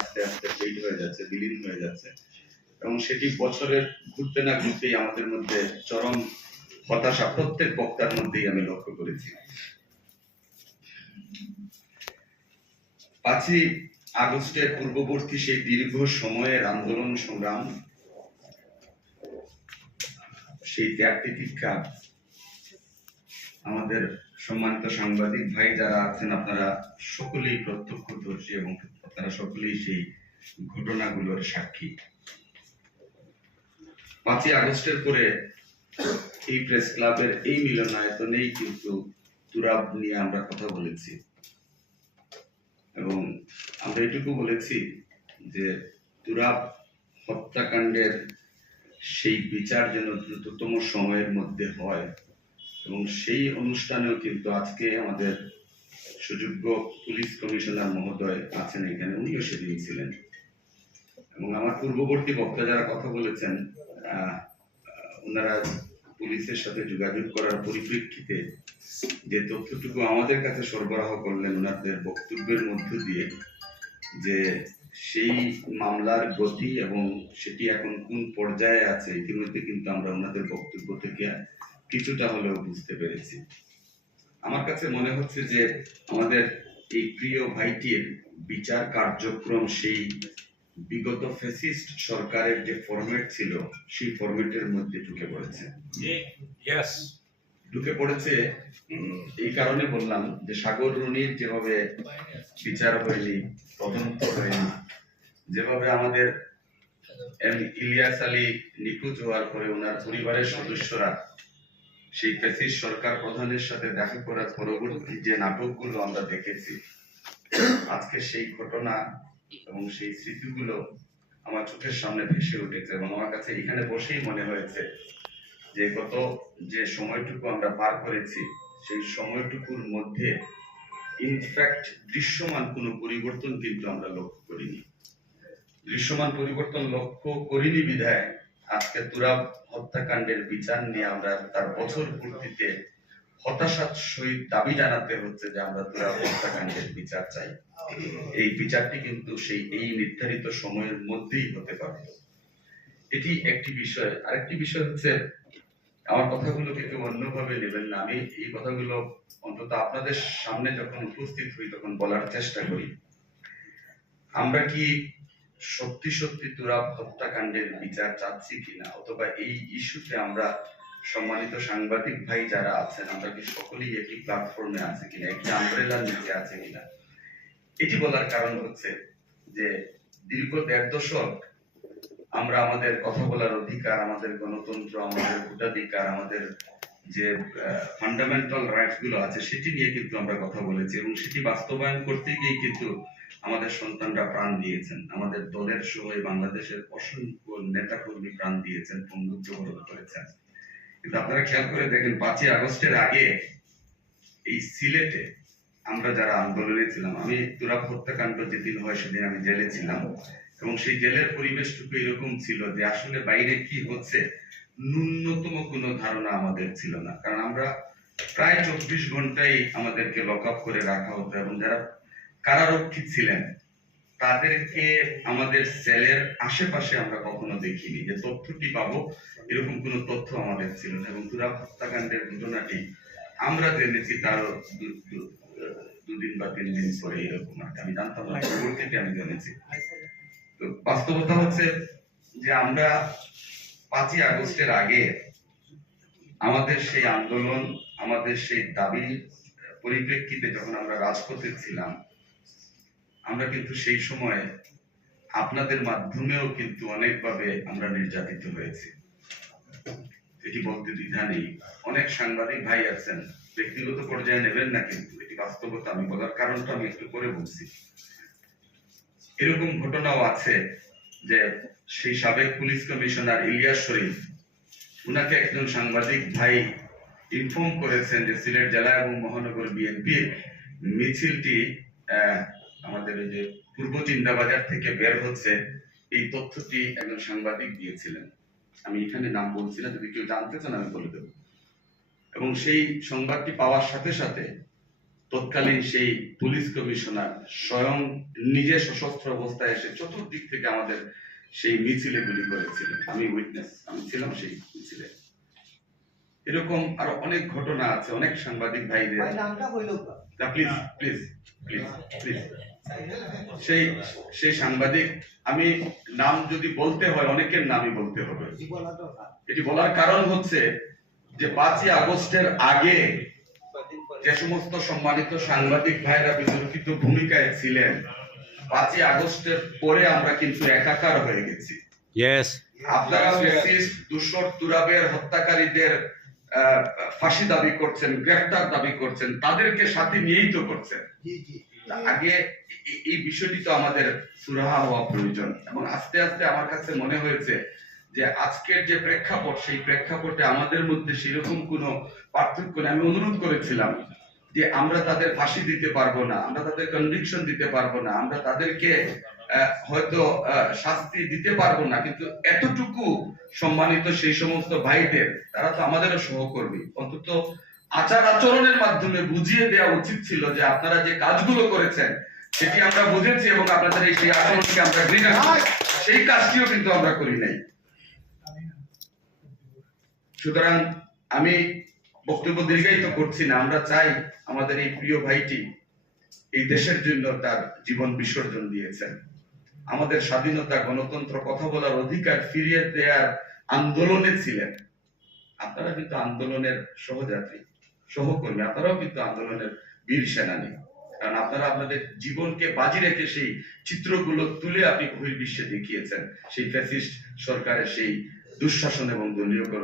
আস্তে আস্তে ফেড হয়ে যাচ্ছে, বিলীন হয়ে যাচ্ছে, এবং সেটি বছরের ঘুরতে না ঘুরতেই আমাদের মধ্যে চরম হতাশা প্রত্যেক বক্তার মধ্যেই আমি লক্ষ্য করেছি। 5ই আগস্টের পূর্ববর্তী সেই দীর্ঘ সময়ের আন্দোলন সংগ্রাম, সেই ত্যাগ তিতিক্ষা আমাদের সম্মানিত সাংবাদিক ভাই যারা আছেন, আপনারা সকলেই প্রত্যক্ষদর্শী এবং আপনারা সকলেই সেই ঘটনাগুলোর সাক্ষী। 5ই আগস্টের পরে এই প্রেস ক্লাবের এই মিলনায়তনেই কিন্তু তুরাব নিয়ে আমরা কথা বলেছি, এবং আমরা এটুকু বলেছি যে তুরাব হত্যাকাণ্ডের সেই বিচার যেন দ্রুততম সময়ের মধ্যে হয়, এবং সেই অনুষ্ঠানেও কিন্তু আজকে আমাদের সুযোগ্য পুলিশ কমিশনার মহোদয় আছেন এখানে, উনিও সেদিন ছিলেন, এবং আমার পূর্ববর্তী বক্তা যারা কথা বলেছেন ওনারা পুলিশের সাথে যোগাযোগ করার পরিপ্রেক্ষিতে যে তথ্যটুকু আমাদের কাছে সরবরাহ করলেন ওনাদের বক্তব্যের মধ্য দিয়ে, যে সেই মামলার গতি এবং সেটি এখন কোন পর্যায়ে আছে ইতিমধ্যে কিন্তু আমরা ওনাদের বক্তব্য থেকে কিছুটা হলেও বুঝতে পেরেছি। আমার কাছে মনে হচ্ছে যে আমাদের এই প্রিয় ভাইটির বিচার কার্যক্রম সেই বিগত ফ্যাসিস্ট সরকারের যে ফরম্যাট ছিল সেই ফরম্যাটের মধ্যে ঢুকে পড়েছে। ঢুকে পড়েছে এই কারণে বললাম যে সাগর রুনির যেভাবে বিচার হয়নি, তদন্ত হয়নি, যেভাবে আমাদের ইলিয়াস আলী নিখোঁজ হওয়ার পরে ওনার পরিবারের সদস্যরা সেই ফ্যাসিস্ট সরকার প্রধানের সাথে দেখা করার পরবর্তী যে নাটকগুলো আমরা দেখেছি, আজকে সেই ঘটনা এবং সেই স্মৃতিগুলো আমার চোখের সামনে ভেসে উঠেছে, এবং আমার কাছে এখানে বসেই মনে হয়েছে যে গত যে সময়টুকু আমরা পার করেছি সেই সময়টুকুর মধ্যে ইনফ্যাক্ট দৃশ্যমান কোনো পরিবর্তন কিন্তু আমরা লক্ষ্য করিনি। দৃশ্যমান পরিবর্তন লক্ষ্য করিনি বিধায় আজকে তুরাব হত্যাকাণ্ডের বিচার নিয়ে আমরা তার বছর পূর্তিতে হতাশার সহিত দাবি জানাতে হচ্ছে যে আমরা তুরাব হত্যাকাণ্ডের বিচার চাই। এই বিচারটি কিন্তু সেই এই নির্ধারিত সময়ের মধ্যেই হতে পারত। এটি একটি বিষয়। আরেকটি বিষয় হচ্ছে, আমার কথাগুলোকে কেউ অন্যভাবে নেবেন না, আমি এই কথাগুলো অন্তত আপনাদের সামনে যখন উপস্থিত হই তখন বলার চেষ্টা করি। আমরা কি সত্যি সত্যি তুরাব হত্যাকাণ্ডের বিচার চাচ্ছি কিনা, অথবা এই ইস্যুতে আমরা সম্মানিত সাংবাদিক ভাই যারা আছেন আমরা কি সকলেই একটি প্ল্যাটফর্মে আছে কিনা, একটি আমব্রেলার নিচে আছে কিনা। এটি বলার কারণ হচ্ছে যে দীর্ঘ 1.5 দশক আমরা আমাদের কথা বলার অধিকার, আমাদের গণতন্ত্র, আমাদের ভোটাধিকার, আমাদের যে ফান্ডামেন্টাল রাইটস গুলো আছে সেটি নিয়ে কিন্তু আমরা কথা বলেছি, এবং সেটি বাস্তবায়ন করতে গিয়ে কিন্তু আমাদের সন্তানরা প্রাণ দিয়েছেন, আমাদের দলের সহ বাংলাদেশের অসংখ্য নেতা কর্মী প্রাণ দিয়েছেন, বন্ধুত্ববরণ করেছেন। কিন্তু আপনারা খেয়াল করে দেখেন 5ই আগস্টের আগে এই সিলেটে আমরা যারা আন্দোলনে ছিলাম, আমি তুরাব হত্যাকাণ্ড যেদিন হয় সেদিন আমি জেলে ছিলাম, এবং সেই জেলের পরিবেশটুকু এরকম ছিল যে আসলে বাইরে কি হচ্ছে ন্যূনতম কোনো ধারণা আমাদের ছিল না, কারণ আমরা প্রায় 24 ঘন্টাই আমাদেরকে লক আপ করে রাখা হতো, এবং যারা কারারক্ষী ছিলেন তাদেরকে আমাদের সেলের আশেপাশে আমরা কখনো দেখিনি, যে তথ্যটি পাবো এরকম কোনো তথ্য আমাদের ছিল না। এবং তুরাব হত্যাকাণ্ডের ঘটনাটি আমরা জেনেছি তার 2 দিন বা 3 দিন পরে, এরকম আমি জানতাম না, পরবর্তীতে আমি জেনেছি। তো বাস্তবতা হচ্ছে যে আমরা 5ই আগস্টের আগে আমাদের সেই আন্দোলন, আমাদের সেই দাবির পরিপ্রেক্ষিতে যখন আমরা রাজপথে ছিলাম, আমরা কিন্তু সেই সময় আপনাদের মাধ্যমেও কিন্তু অনেকভাবে আমরা নির্যাতিত হয়েছি, এটি বলতে দ্বিধা নেই। অনেক সাংবাদিক ভাই আছেন, ব্যক্তিগত পর্যায়ে নেবেন না, কিন্তু এটি বাস্তবতা, আমি বলার কারণটা আমি একটু পরে বলছি। এরকম ঘটনাও আছে যে সেই সাবেক পুলিশ কমিশনার ইলিয়াস শরীফ, উনাকে একজন সাংবাদিক ভাই ইনফর্ম করেছেন যে সিলেট জেলা এবং মহানগর বিএনপির মিছিলটি আমাদের এই যে পূর্ব চিন্তাবাজার থেকে বের হচ্ছে, এই তথ্যটি একজন সাংবাদিক দিয়েছিলেন। আমি এখানে নাম বলছি না, যদি কেউ জানতে চান আমি বলে দেব। এবং সেই সংবাদটি পাওয়ার সাথে সাথে তৎকালীন সেই পুলিশ কমিশনার স্বয়ং নিজে সশস্ত্র অবস্থায় এসে চতুর্দিক থেকে আমাদের সেই মিছিলে গুলি করেছিলেন। আমি উইটনেস, আমি ছিলাম সেই মিছিলে। এরকম আরো অনেক ঘটনা আছে, অনেক সাংবাদিক ভাইদের। প্লিজ প্লিজ প্লিজ প্লিজ সেই সাংবাদিক, আমি নাম যদি বলতে হয় অনেকের নামই বলতে হবে। এটি বলার কারণ হচ্ছে যে 5ই আগস্টের আগে যে সমস্ত সম্মানিত সাংবাদিক ভাইরা বিতর্কিত ভূমিকায় ছিলেন, 5ই আগস্টের পরে আমরা কিন্তু একাকার হয়ে গেছি। আপনারা ফ্যাসিস্ট দূষর তুরাবের হত্যাকারীদের ফাঁসি দাবি করছেন, গ্রেফতার দাবি করছেন, তাদেরকে সাথে নিয়েই তো করছেন। আগে এই বিষয়টি তো আমাদের সুরাহা হওয়া প্রয়োজন। এবং আস্তে আস্তে আমার কাছে মনে হয়েছে যে আজকের যে প্রেক্ষাপট, সেই প্রেক্ষাপটে আমাদের মধ্যে সেরকম কোনো পার্থক্য নেই। আমি অনুরোধ করেছিলাম যে আমরা তাদের ফাঁসি দিতে পারবো না, আমরা তাদের কনভিকশন দিতে পারবো না, আমরা তাদেরকে হয়তো শাস্তি দিতে পারবো না, কিন্তু এতটুকু সম্মানিত সেই সমস্ত ভাইদের, তারা তো আমাদেরও সহকর্মী, অন্তত আচার আচরণের মাধ্যমে বুঝিয়ে দেওয়া উচিত ছিল যে আপনারা যে কাজগুলো করেছেন সেটি আমরা বুঝেছি এবং আপনাদের এই সেই আচরণকে আমরা ঘৃণা করি, সেই কাজটিও কিন্তু আমরা করি নাই। সুতরাং আমি বক্তব্য দীর্ঘায়িত করছি না। আমরা চাই আমাদের এই প্রিয় ভাইটি এই দেশের জন্য তার জীবন বিসর্জন দিয়েছেন। আমাদের স্বাধীনতা, গণতন্ত্র, কথা বলার অধিকার ফিরিয়ে দেওয়ার আন্দোলনে ছিলেন। আপনারা কিন্তু আন্দোলনের সহযাত্রী, সহকর্মী, আপনারাও কিন্তু আন্দোলনের বীর সেনানী। কারণ আপনারা আপনাদের জীবনকে বাজি রেখে সেই চিত্রগুলো তুলে আপনি বহির্বিশ্বে দেখিয়েছেন সেই ফ্যাসিস্ট সরকারের সেই দুঃশাসন এবং দলীয়করণ।